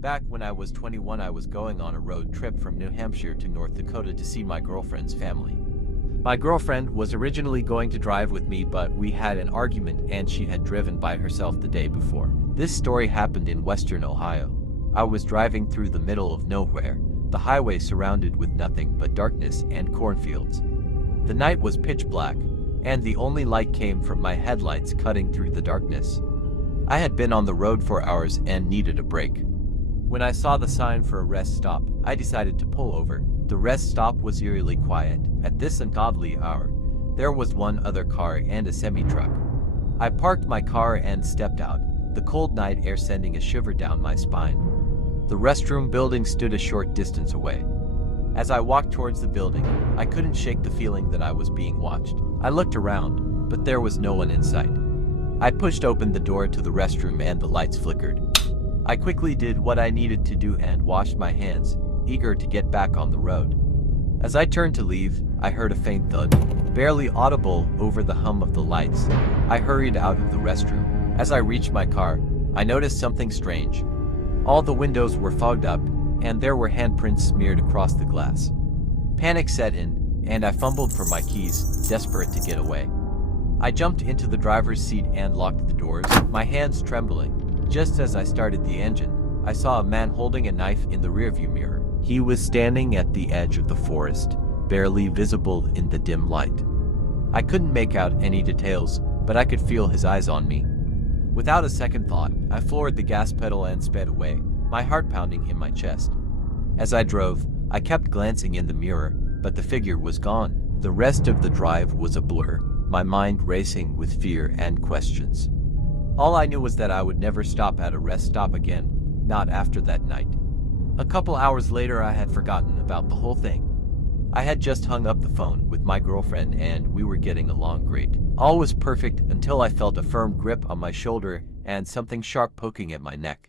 Back when I was 21, I was going on a road trip from New Hampshire to North Dakota to see my girlfriend's family. My girlfriend was originally going to drive with me, but we had an argument and she had driven by herself the day before. This story happened in western Ohio. I was driving through the middle of nowhere, the highway surrounded with nothing but darkness and cornfields. The night was pitch black, and the only light came from my headlights cutting through the darkness. I had been on the road for hours and needed a break. When I saw the sign for a rest stop, I decided to pull over. The rest stop was eerily quiet. At this ungodly hour, there was one other car and a semi-truck. I parked my car and stepped out, the cold night air sending a shiver down my spine. The restroom building stood a short distance away. As I walked towards the building, I couldn't shake the feeling that I was being watched. I looked around, but there was no one in sight. I pushed open the door to the restroom and the lights flickered. I quickly did what I needed to do and washed my hands, eager to get back on the road. As I turned to leave, I heard a faint thud, barely audible over the hum of the lights. I hurried out of the restroom. As I reached my car, I noticed something strange. All the windows were fogged up, and there were handprints smeared across the glass. Panic set in, and I fumbled for my keys, desperate to get away. I jumped into the driver's seat and locked the doors, my hands trembling. Just as I started the engine, I saw a man holding a knife in the rearview mirror. He was standing at the edge of the forest, barely visible in the dim light. I couldn't make out any details, but I could feel his eyes on me. Without a second thought, I floored the gas pedal and sped away, my heart pounding in my chest. As I drove, I kept glancing in the mirror, but the figure was gone. The rest of the drive was a blur, my mind racing with fear and questions. All I knew was that I would never stop at a rest stop again, not after that night. A couple hours later, I had forgotten about the whole thing. I had just hung up the phone with my girlfriend and we were getting along great. All was perfect until I felt a firm grip on my shoulder and something sharp poking at my neck.